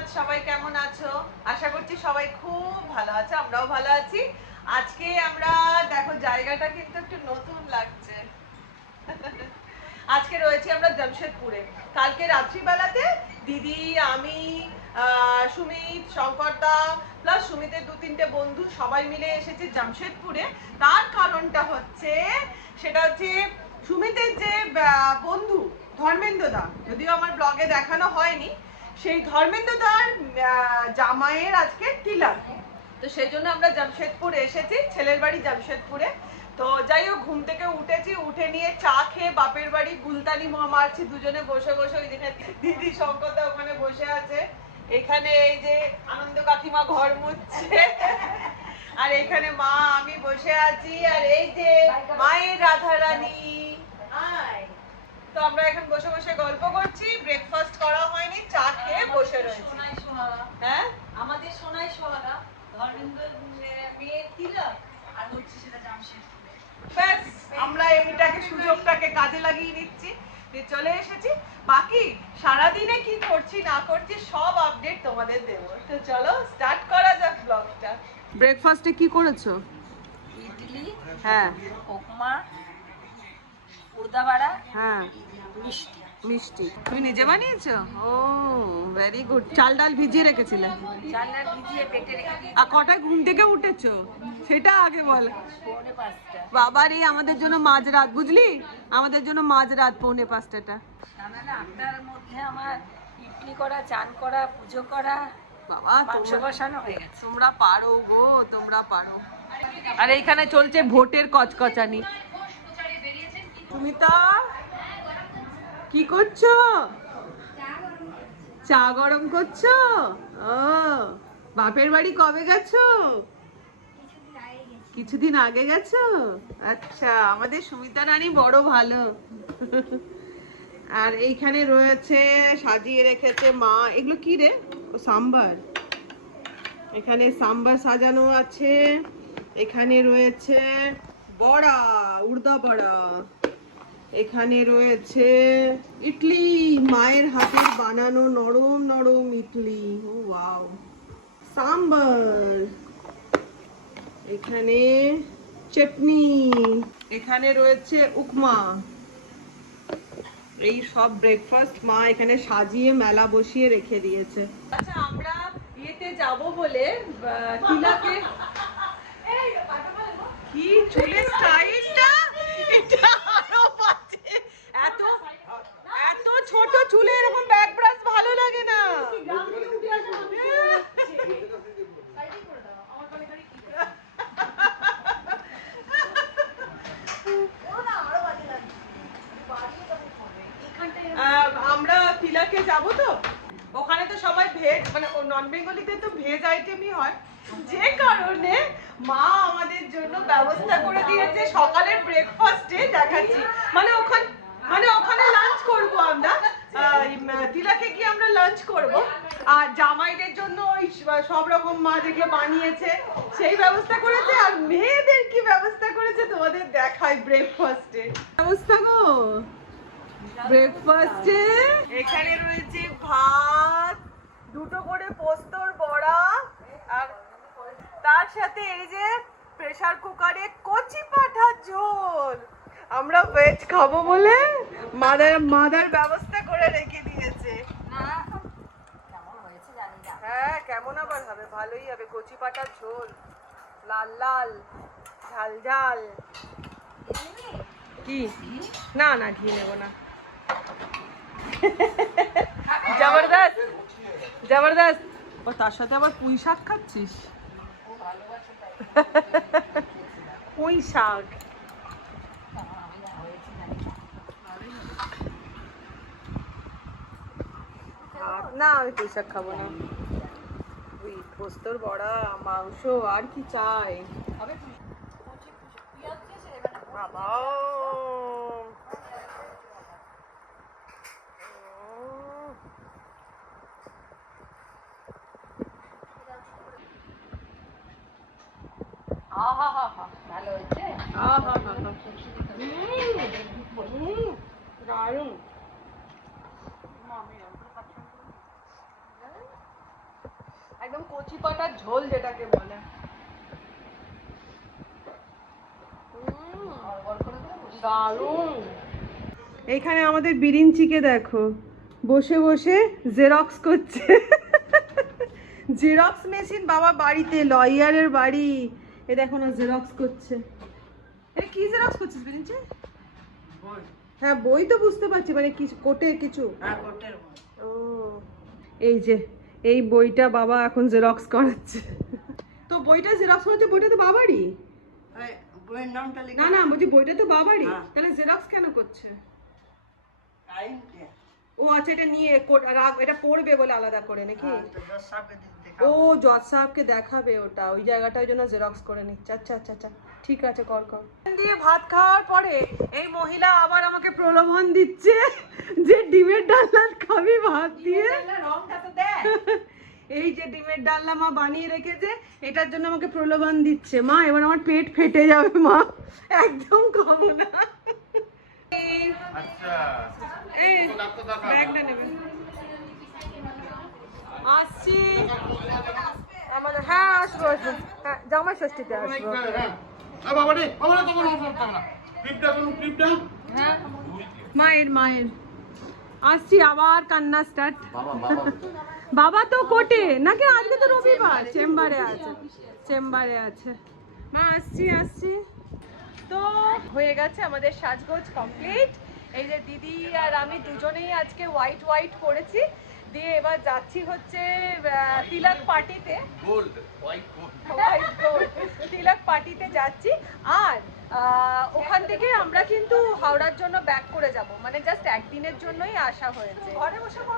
সুপ্রভাত, সবাই কেমন আছো? আশা করছি সবাই খুব ভালো আছে, আমরাও ভালো আছি। আজকে আমরা দেখো জায়গাটা কিন্তু একটু নতুন লাগছে। আজকে রয়েছি আমরা জামশেদপুরে। কালকে রাত্রিবেলাতে দিদি, আমি, সুমিত, শঙ্করদা প্লাস সুমিতের 2-3টে বন্ধু সবাই মিলে এসেছি জামশেদপুরে। তার কারণটা হচ্ছে, সেটা হচ্ছে সুমিতের যে বন্ধু ধর্মেন্দ্র দা, যদিও আমার ব্লগে দেখানো হয়নি, সেই ধর্মেন্দ্র দার জামাইয়ের আজকে তিলক। তো সেই জন্য আমরা জামশেদপুর এসেছি, ছেলের বাড়ি জামশেদপুরে। তো যাই হোক, ঘুম থেকে উঠেছি, উঠে নিয়ে চা খেয়ে বাপের বাড়ি গুলতানি মারছি দুজনে বসে বসে। ওই দিনে দিদি শঙ্করদা ওখানে বসে আছে, এখানে এই যে আনন্দ কাকিমা ঘর মুছছে, আর এখানে মা আমি বসে আছি, আর এই যে মায়ের রাধারানী। তো আমরা এখন বসে বসে গল্প করছি, ব্রেকফাস্ট করা হয়নি, চা খেয়ে বসে রয়েছি। হ্যাঁ, আমাদের সোনাই সোহাগা ধর্মেন্দ্র মেয়ের তিলক, আর হচ্ছে সেটা জামশেদপুরে। ব্যাস, আমরা এটাকে সুযোগটাকে কাজে লাগিয়ে নিচ্ছি, চলে এসেছি। বাকি সারাদিনে কি করছি না করছি সব আপডেট তোমাদের দেবো। তো চলো স্টার্ট করা যাক ব্লগটা। ব্রেকফাস্টে কি করেছো? ইডলি, হ্যাঁ, উপমা, উড়দাবাড়া, হ্যাঁ, মিষ্টি। মিষ্টি তুমি নিজে বানিয়েছো? ও ভেরি গুড। চাল ডাল ভিজিয়ে রেখেছিলে? চালটা ভিজিয়ে পেটে রেখে দিয়েছি। আর কটায় ঘুম থেকে উঠেছো সেটা আগে বল। 4:45। বাবারে, আমাদের জন্য মাঝরাত, বুঝলি, আমাদের জন্য মাঝরাত 4:45টা। না, 8টার মধ্যে আমার ইডলি করা, চান করা, পুজো করা, বাবা মাংস বসানো হয়ে গেছে। তোমরা পারো গো, তোমরা পারো। আর এইখানে চলছে ভোটের কচকচানি। সুমিতা কি করছো? চা গরম করছো? ও, বাপের বাড়ি কবে গেছো? কিছুদিন আগে গেছো? আচ্ছা, আমাদের সুমিতা রানী বড় ভালো। আর এইখানে রয়েছে, সাজিয়ে রেখেছে মা, এগুলো কি রে? ও সাম্বার। এখানে সাম্বার সাজানো আছে। এখানে রয়েছে বড়া, উড়দা বড়া। এখানে রয়েছে ইডলি, মায়ের হাতের বানানো নরম নরম ইডলি। ও ওয়াও। সাম্বার, এখানে চাটনি, এখানে রয়েছে উপমা। এই সব ব্রেকফাস্ট মা এখানে সাজিয়ে মেলা বসিয়ে রেখে দিয়েছে। আচ্ছা, আমরা ইয়েতে যাব বলে তিলকে, কি চুলের স্টাইলটা, এটা আরো বাজে। এত এত ছোট চুলে এরকম ব্যাক ব্রাশ ভালো লাগে না। আমরা তিলকে যাব, তো ওখানে তো সবাই ভেজ, মানে নন বেঙ্গলিতে তো ভেজ আইটেমই হয়, যে কারণে মা আমাদের জন্য ব্যবস্থা করে দিয়েছে সকালের ব্রেকফাস্টে। দেখাচ্ছি, মানে ওখানে লাঞ্চ করব আমরা, তিলকে গিয়ে আমরা লাঞ্চ করব। আর জামাইদের জন্য ওই সব রকম মা যেগুলো বানিয়েছে সেই ব্যবস্থা করেছে। আর মেয়েদের কি ব্যবস্থা করেছে তোমাদের দেখাই ব্রেকফাস্টে। ব্যবস্থা গো ব্রেকফাস্টে, এখানে রয়েছে ভাত, 2টো করে পোস্তর বড়া, আর তার সাথে এই যে প্রেসার কুকারে কচি পাঁঠার ঝোল। আমরা ভেজ খাবো বলে মাদার ব্যবস্থা করে রেখে দিয়েছে। হ্যাঁ, কেমন আবার হবে, ভালোই হবে। কচি পাঁঠার ঝোল, লাল লাল, ঝাল ঝাল। কি না না, ঘি নেবো না। জবরদস্ত জবরদস্ত। ও, তার সাথে আবার পুঁই শাক খাচ্ছিস? পুঁই শাক না, আমি পুঁই শাক খাবো না। ওই পোস্তর বড়া, মাংস, আর কি চাই বাবা। ভালো হয়েছে। দারুণ। একদম কচি পাটার ঝোল যেটাকে বলে। দারুণ। এইখানে আমাদের বিরিঞ্চিকে দেখো বসে বসে জেরক্স করছে। জেরক্স মেশিন বাবা বাড়িতে, লয়ারের বাড়ি। এ দেখো না জেরক্স করছে। এটা কি জেরক্স করছিস বিরিঞ্চি? হ্যাঁ বই তো বুঝতে পারছি, মানে কি কোটের কিছু? ও এই যে এই বইটা বাবা এখন জেরক্স করাচ্ছে। তো বইটা জেরক্স করাচ্ছে, বইটা তো বাবারই। বইয়ের নামটা না না বলছি বইটা তো বাবারই, তাহলে জেরক্স কেন করছে? ও আচ্ছা, এটা নিয়ে এটা পড়বে বলে আলাদা করে নাকি? ও জজ সাহেবকে দেখাবে, ওটা ওই জায়গাটা ওই জন্য জেরক্স করে নিচ্ছে। আচ্ছা আচ্ছা আচ্ছা ঠিক আছে, কর কর। দিয়ে ভাত খাওয়ার পরে এই মহিলা আবার আমাকে প্রলোভন দিচ্ছে যে ডিমের ডালনা খাবি ভাত দিয়ে। এই যে ডিমের ডালনা মা বানিয়ে রেখেছে, এটার জন্য আমাকে প্রলোভন দিচ্ছে। মা এবার আমার পেট ফেটে যাবে মা, একদম খাবো না। এই ব্যাগটা নেবে। আসছি আমাদের, হ্যাঁ আসবো আসবো, হ্যাঁ জামাই ষষ্ঠীতে আসবো। মায়ের মায়ের আসছি, আবার কান্না স্টার্ট। বাবা তো কোটে নাকি, আজকে তো রবিবার, চেম্বারে আছে, চেম্বারে আছে। মা আসছি আসছি। তো হয়ে গেছে আমাদের সাজগোজ কমপ্লিট। এই যে দিদি আর আমি দুজনেই আজকে হোয়াইট হোয়াইট পরেছি। দিয়ে এবার যাচ্ছি হচ্ছে তিলক পার্টিতে, তিলক পার্টিতে যাচ্ছি। আর ওখান থেকে আমরা কিন্তু হাওড়ার জন্য ব্যাক করে যাব, মানে জাস্ট একদিনের জন্যই আসা হয়েছে।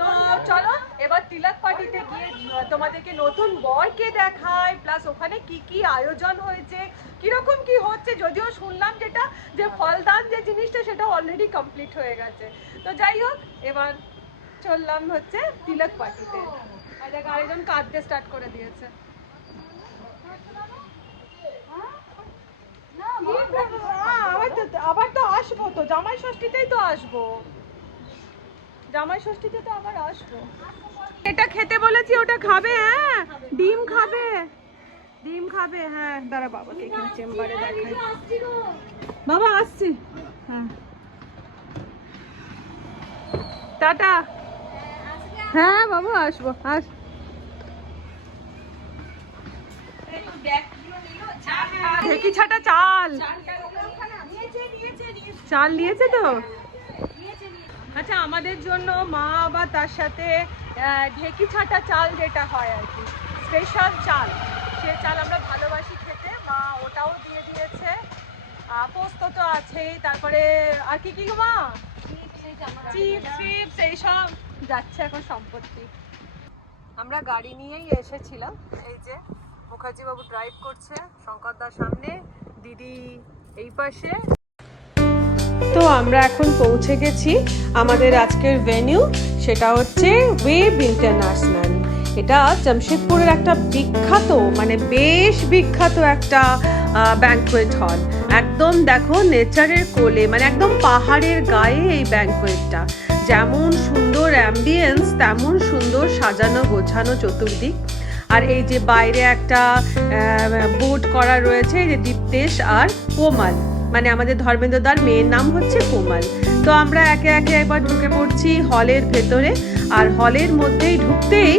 তো চলো এবার তিলক পার্টিতে গিয়ে তোমাদেরকে নতুন বরকে দেখায়, প্লাস ওখানে কি কি আয়োজন হয়েছে, কিরকম কি হচ্ছে। যদিও শুনলাম যেটা যে ফলদান যে জিনিসটা সেটা অলরেডি কমপ্লিট হয়ে গেছে। তো যাই হোক এবার চললাম হচ্ছে তিলক পার্টিতে। আর দেখ আরেকজন কাঁদতে স্টার্ট করে দিয়েছে। আবার তো আসবো, তো জামাই ষষ্ঠীতেই তো আসবো, জামাই ষষ্ঠীতে তো আবার আসবো। এটা খেতে বলেছি, ওটা খাবে? হ্যাঁ ডিম খাবে, ডিম খাবে। হ্যাঁ দাঁড়া বাবাকে এখানে চেম্বারে দেখাই। বাবা আসছি, হ্যাঁ টাটা। হ্যাঁ বাবা আসবো, আস। ঢেকি ছাটা চাল, চাল নিয়েছে তো। আচ্ছা আমাদের জন্য মা আবার তার সাথে ঢেকি ছাটা চাল যেটা হয় আর কি, স্পেশাল চাল, সে চাল আমরা ভালোবাসি খেতে, মা ওটাও দিয়ে দিয়েছে। পোস্ত তো আছেই, তারপরে আর কি কি মা, চিপস ফিপস এইসব যাচ্ছে এখন সম্পত্তি। আমরা গাড়ি নিয়েই এসেছিলাম। এই যে মুখার্জি বাবু ড্রাইভ করছে, শঙ্করদার সামনে, দিদি এই পাশে। তো আমরা এখন পৌঁছে গেছি আমাদের আজকের ভেন্যু, সেটা হচ্ছে ওয়েভ ইন্টারন্যাশনাল। এটা জামশেদপুরের একটা বিখ্যাত, মানে বেশ বিখ্যাত একটা ব্যাংকোয়েট হল। একদম দেখো নেচারের কোলে, মানে একদম পাহাড়ের গায়ে এই ব্যাংকোয়েটটা। যেমন সুন্দর অ্যাম্বিয়েন্স, তেমন সুন্দর সাজানো গোছানো চতুর্দিক। আর এই যে বাইরে একটা বোর্ড করা রয়েছে, এই যে দীপ্তেশ আর কোমাল, মানে আমাদের ধর্মেন্দ্রদার মেয়ের নাম হচ্ছে কোমাল। তো আমরা একে একে একবার ঢুকে পড়ছি হলের ভেতরে। আর হলের মধ্যেই ঢুকতেই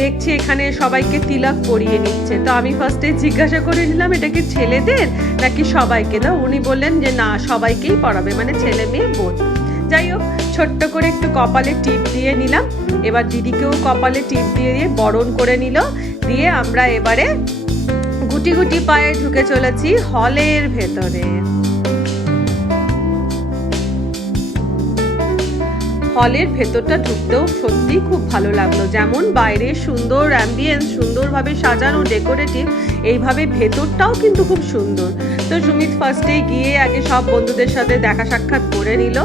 দেখছি এখানে সবাইকে তিলক পরিয়ে নিচ্ছে। তো আমি ফার্স্টে জিজ্ঞাসা করে নিলাম এটা কি ছেলেদের নাকি সবাইকে। তো উনি বললেন যে না সবাইকেই পরাবে, মানে ছেলে মেয়ে বোন। যাই হোক ছোট্ট করে একটু কপালে টিপ দিয়ে নিলাম। এবার দিদিকেও কপালে টিপ দিয়ে দিয়ে বরণ করে নিল। দিয়ে আমরা এবারে গুটি গুটি পায়ে ঢুকে চলেছি হলের ভেতরে। হলের ভেতরটা ঢুকতেও সত্যি খুব ভালো লাগলো। যেমন বাইরে সুন্দর অ্যাম্বিয়েন্স, সুন্দরভাবে সাজানো ডেকোরেটিভ, এইভাবে ভেতরটাও কিন্তু খুব সুন্দর। তো সুমিত ফার্স্টে গিয়ে আগে সব বন্ধুদের সাথে দেখা সাক্ষাৎ করে নিল।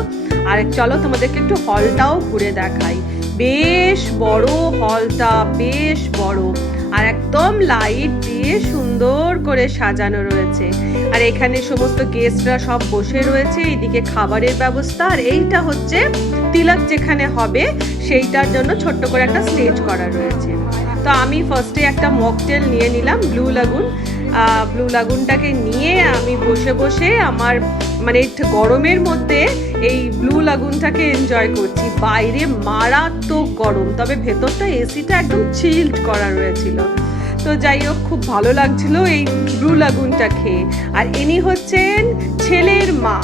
আর চলো তোমাদেরকে একটু হলটাও ঘুরে দেখাই। বেশ বড় হলটা, বেশ বড়। আর একদম লাইট দিয়ে সুন্দর করে সাজানো রয়েছে। আর এখানে সমস্ত গেস্টরা সব বসে রয়েছে, এইদিকে খাবারের ব্যবস্থা। আর এইটা হচ্ছে তিলক যেখানে হবে সেইটার জন্য ছোট্ট করে একটা স্টেজ করা রয়েছে। তো আমি ফার্স্টে একটা মকটেল নিয়ে নিলাম ব্লু লাগুন। ব্লু লাগুনটাকে নিয়ে আমি বসে বসে আমার মানে গরমের মধ্যে এই ব্লু লাগুনটাকে এনজয় করছি। বাইরে মারাত্মক গরম, তবে ভেতরটা এসিটা একদম চিল্ড করা রয়েছিল। তো যাই হোক, খুব ভালো লাগছিল এই ব্লু লাগুনটা খেয়ে। আর ইনি হচ্ছেন ছেলের মা,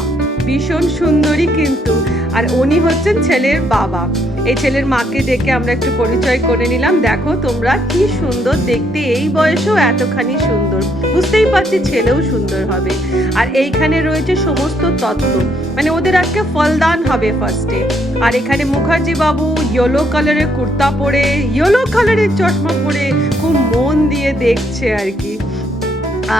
ভীষণ সুন্দরী কিন্তু। আর উনি হচ্ছেন ছেলের বাবা। এই ছেলের মাকে ডেকে আমরা একটু পরিচয় করে নিলাম। দেখো তোমরা কি সুন্দর দেখতে, এই বয়সেও এতখানি সুন্দর, বুঝতেই পারছি ছেলেও সুন্দর হবে। আর এইখানে রয়েছে সমস্ত তত্ত্ব, মানে ওদের আজকে ফলদান হবে ফার্স্টে। আর এখানে মুখার্জি বাবু ইয়েলো কালারের কুর্তা পরে, ইয়েলো কালারের চশমা পরে খুব মন দিয়ে দেখছে আর কি।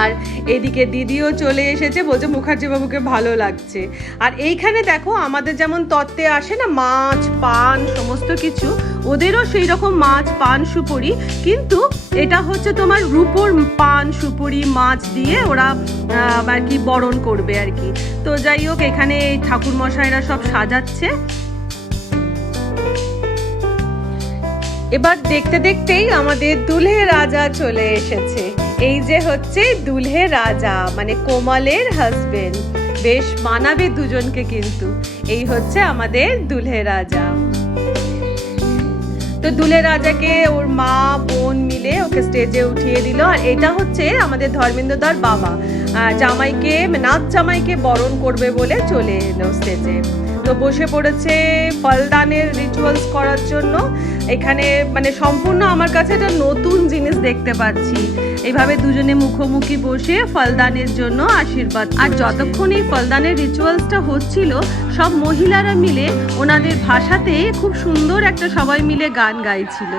আর এদিকে দিদিও চলে এসেছে, বলছে মুখার্জি বাবুকে ভালো লাগছে। আর এইখানে দেখো আমাদের যেমন তত্ত্বে আসে না মাছ পান সমস্ত কিছু, ওদেরও সেই রকম মাছ পান সুপুরি, কিন্তু এটা হচ্ছে তোমার রূপোর পান সুপুরি মাছ দিয়ে ওরা আর কি বরণ করবে আর কি। তো যাই হোক, এখানে ঠাকুর মশাইরা সব সাজাচ্ছে। এবার দেখতে দেখতেই আমাদের দুলহে রাজা চলে এসেছে। এই যে হচ্ছে দুলহে রাজা, মানে কোমলের হাজবেন্ড। বেশ মানাবে দুজনকে কিন্তু। এই হচ্ছে আমাদের দুলহে রাজা। তো দুলহে রাজাকে ওর মা বোন মিলে ওকে স্টেজে উঠিয়ে দিল। আর এটা হচ্ছে আমাদের ধর্মেন্দ্রদার বাবা, জামাইকে নাচ জামাইকে বরণ করবে বলে চলে এলো স্টেজে। তো বসে পড়েছে ফলদানের রিচুয়ালস করার জন্য। এখানে মানে সম্পূর্ণ আমার কাছে একটা নতুন জিনিস দেখতে পাচ্ছি। এইভাবে দুজনে মুখোমুখি বসে ফলদানের জন্য আশীর্বাদ। আর যতক্ষণ এই ফলদানের রিচুয়ালসটা হচ্ছিল, সব মহিলারা মিলে ওনাদের ভাষাতে খুব সুন্দর একটা সবাই মিলে গান গাইছিল।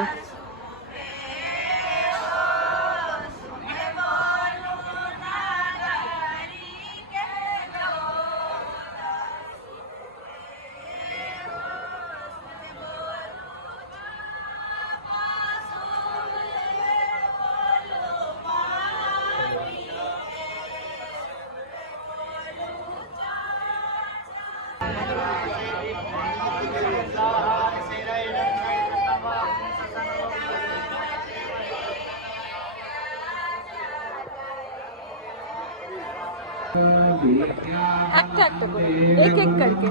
একটা একটা করে এক এক करके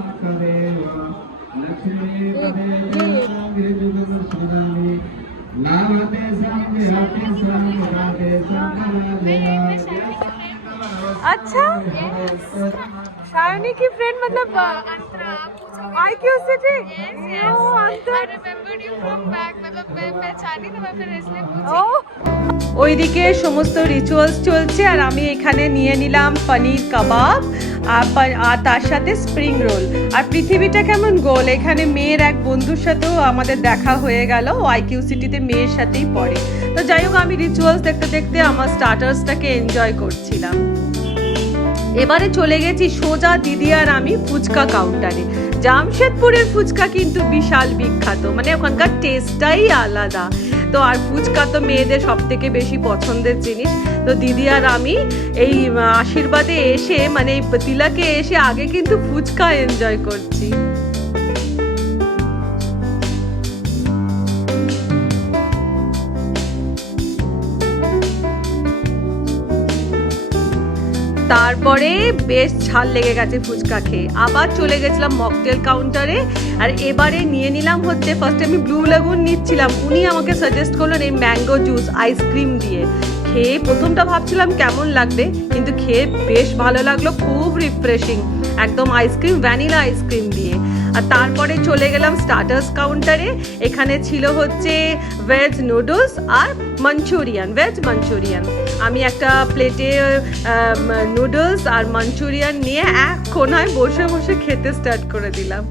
अच्छा शायनी की फ्रेंड मतलब IQ सिटी। ওইদিকে সমস্ত রিচুয়ালস চলছে আর আমি এখানে নিয়ে নিলাম পনির কাবাব আর তার সাথে স্প্রিং রোল। আর পৃথিবীটা কেমন গোল, এখানে মেয়ের এক বন্ধুর সাথেও আমাদের দেখা হয়ে গেল, IQ সিটিতে মেয়ের সাথেই পড়ে। তো যাই হোক, আমি রিচুয়ালস দেখতে দেখতে আমার স্টার্টার্সটাকে এনজয় করছিলাম। এবারে চলে গেছি সোজা দিদি আর আমি ফুচকা কাউন্টারে। জামশেদপুরের ফুচকা কিন্তু বিশাল বিখ্যাত, মানে ওখানকার টেস্টটাই আলাদা। তো আর ফুচকা তো মেয়েদের সব থেকে বেশি পছন্দের জিনিস। তো দিদি আর আমি এই আশীর্বাদে এসে, মানে এই তিলকে এসে আগে কিন্তু ফুচকা এনজয় করছি। তারপরে বেশ ঝাল লেগে গেছে ফুচকা খেয়ে, আবার চলে গেছিলাম মকটেল কাউন্টারে। আর এবারে নিয়ে নিলাম হচ্ছে, ফার্স্টে আমি ব্লু লাগুন নিচ্ছিলাম, উনি আমাকে সাজেস্ট করলেন এই ম্যাঙ্গো জুস আইসক্রিম দিয়ে। খেয়ে প্রথমটা ভাবছিলাম কেমন লাগবে, কিন্তু খেয়ে বেশ ভালো লাগলো, খুব রিফ্রেশিং, একদম আইসক্রিম, ভ্যানিলা আইসক্রিম দিয়ে। আর তারপরে চলে গেলাম স্টার্টার্স কাউন্টারে। এখানে ছিল হচ্ছে ভেজ নুডলস আর মাঞ্চুরিয়ান, ভেজ মাঞ্চুরিয়ান। আমি একটা প্লেটে নুডলস আর মাঞ্চুরিয়ান নিয়ে এক কোনায় বসে বসে খেতে স্টার্ট করে দিলাম।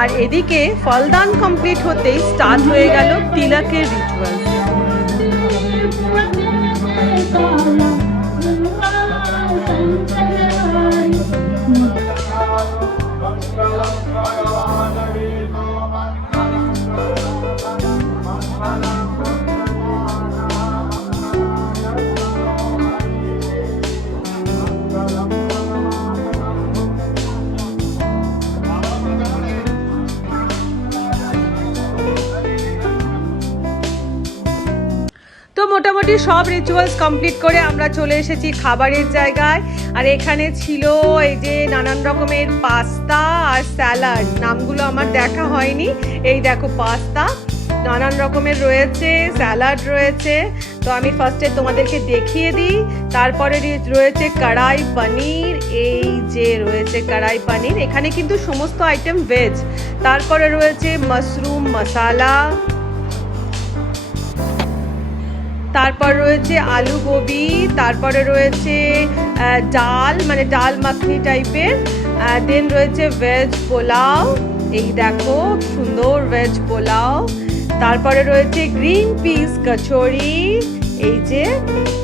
আর এদিকে ফলদান কমপ্লিট হতেই স্টার্ট হয়ে গেল তিলকের রিচুয়াল। মোটামুটি সব রিচুয়ালস কমপ্লিট করে আমরা চলে এসেছি খাবারের জায়গায়। আর এখানে ছিল এই যে নানান রকমের পাস্তা আর স্যালাড, নামগুলো আমার দেখা হয়নি। এই দেখো পাস্তা নানান রকমের রয়েছে, স্যালাড রয়েছে। তো আমি ফার্স্টে তোমাদেরকে দেখিয়ে দিই। তারপরে রয়েছে কড়াই পনির, এই যে রয়েছে কড়াই পনির, এখানে কিন্তু সমস্ত আইটেম ভেজ। তারপরে রয়েছে মাশরুম মশালা, তারপর রয়েছে আলু গোবি, তারপরে রয়েছে ডাল মানে ডাল মাখনি টাইপের, দেন রয়েছে ভেজ পোলাও, এই দেখো সুন্দর ভেজ পোলাও। তারপরে রয়েছে গ্রিন পিস কচুরি, এই যে।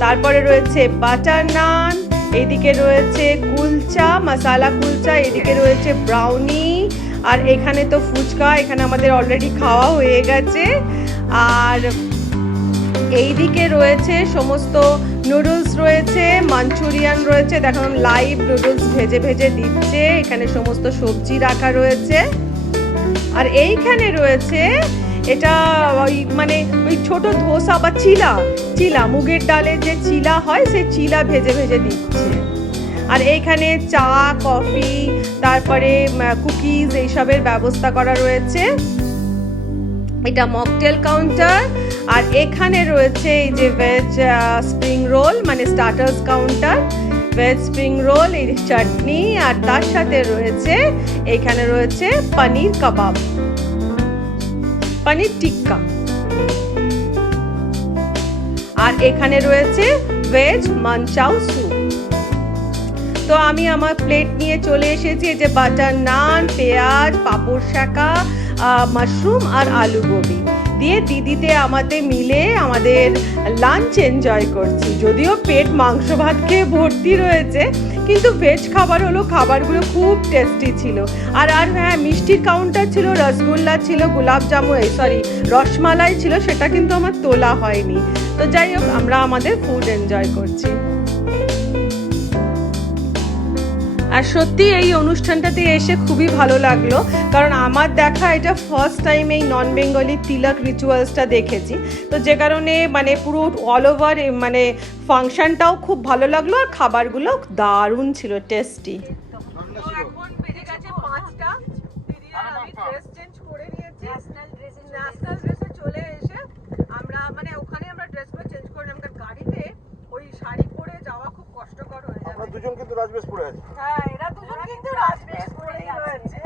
তারপরে রয়েছে বাটার নান, এইদিকে রয়েছে কুলচা মশালা কুলচা, এদিকে রয়েছে ব্রাউনি, আর এখানে তো ফুচকা, এখানে আমাদের অলরেডি খাওয়া হয়ে গেছে। আর এইদিকে রয়েছে সমস্ত নুডলস রয়েছে, মাঞ্চুরিয়ান রয়েছে, দেখো লাইভ নুডলস ভেজে ভেজে দিচ্ছে। এখানে সমস্ত সবজি রাখা রয়েছে। আর এইখানে রয়েছে এটা ওই মানে ওই ছোট ধোসা বা চিলা মুগের ডালের যে চিলা হয়, সেই চিলা ভেজে ভেজে দিচ্ছে। আর এইখানে চা কফি তারপরে কুকিজ এইসবের ব্যবস্থা করা রয়েছে। এটা মকটেল কাউন্টার। আর এখানে রয়েছে এই যে ভেজ স্প্রিং রোল মানে starters counter, veg spring roll, এই চাটনি, আর তার সাথে রয়েছে এখানে রয়েছে পনির কাবাব, পনির টিক্কা। আর এখানে রয়েছে ভেজ মানচাও স্যুপ। তো আমি আমার প্লেট নিয়ে চলে এসেছি, এই যে বাটার নান, পেঁয়াজ, পাঁপড় শাকা, মাশরুম আর আলু গোবি দিয়ে দিদিতে আমাদের মিলে আমাদের লাঞ্চ এনজয় করছি। যদিও পেট মাংস ভাত খেয়ে ভর্তি রয়েছে, কিন্তু ভেজ খাবার হলো, খাবারগুলো খুব টেস্টি ছিল। আর হ্যাঁ, মিষ্টির কাউন্টার ছিল, রসগোল্লা ছিল, গোলাপ জামুন রসমালাই ছিল, সেটা কিন্তু আমার তোলা হয়নি। তো যাই হোক, আমরা আমাদের ফুড এনজয় করছি। আর সত্যি এই অনুষ্ঠানটাতে এসে খুবই ভালো লাগলো, কারণ আমার দেখা এটা ফার্স্ট টাইম এই নন বেঙ্গলি তিলক রিচুয়ালসটা দেখেছি। তো যে কারণে মানে পুরো অল ওভার মানে ফাংশনটাও খুব ভালো লাগলো, আর খাবারগুলো দারুণ ছিল, টেস্টি। এখন বেজে গেছে 5টা, দিদি আর আমি ড্রেস চেঞ্জ করে নিয়েছি, ন্যাশনাল ড্রেসে চলে এসে আমরা মানে ওখানে আমরা ড্রেসগুলো চেঞ্জ করে নিলাম, কারণ গাড়িতে ওই শাড়ি পরে যাওয়া খুব কষ্টকর হয়ে যাবে। আমরা দুজন কিন্তু রাজবেশ পরে আছি। হ্যাঁ, এরা দুজন কিন্তু রাজবেশ পরেই রয়েছে।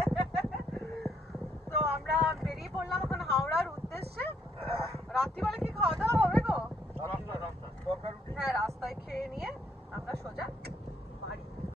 তো আমরা বেরিয়ে পড়লাম এখন হাওড়ার উদ্দেশ্যে। রাত্রিবেলা কি খাওয়া দাওয়া হবে গো? হ্যাঁ, রাস্তায় খেয়ে নিয়ে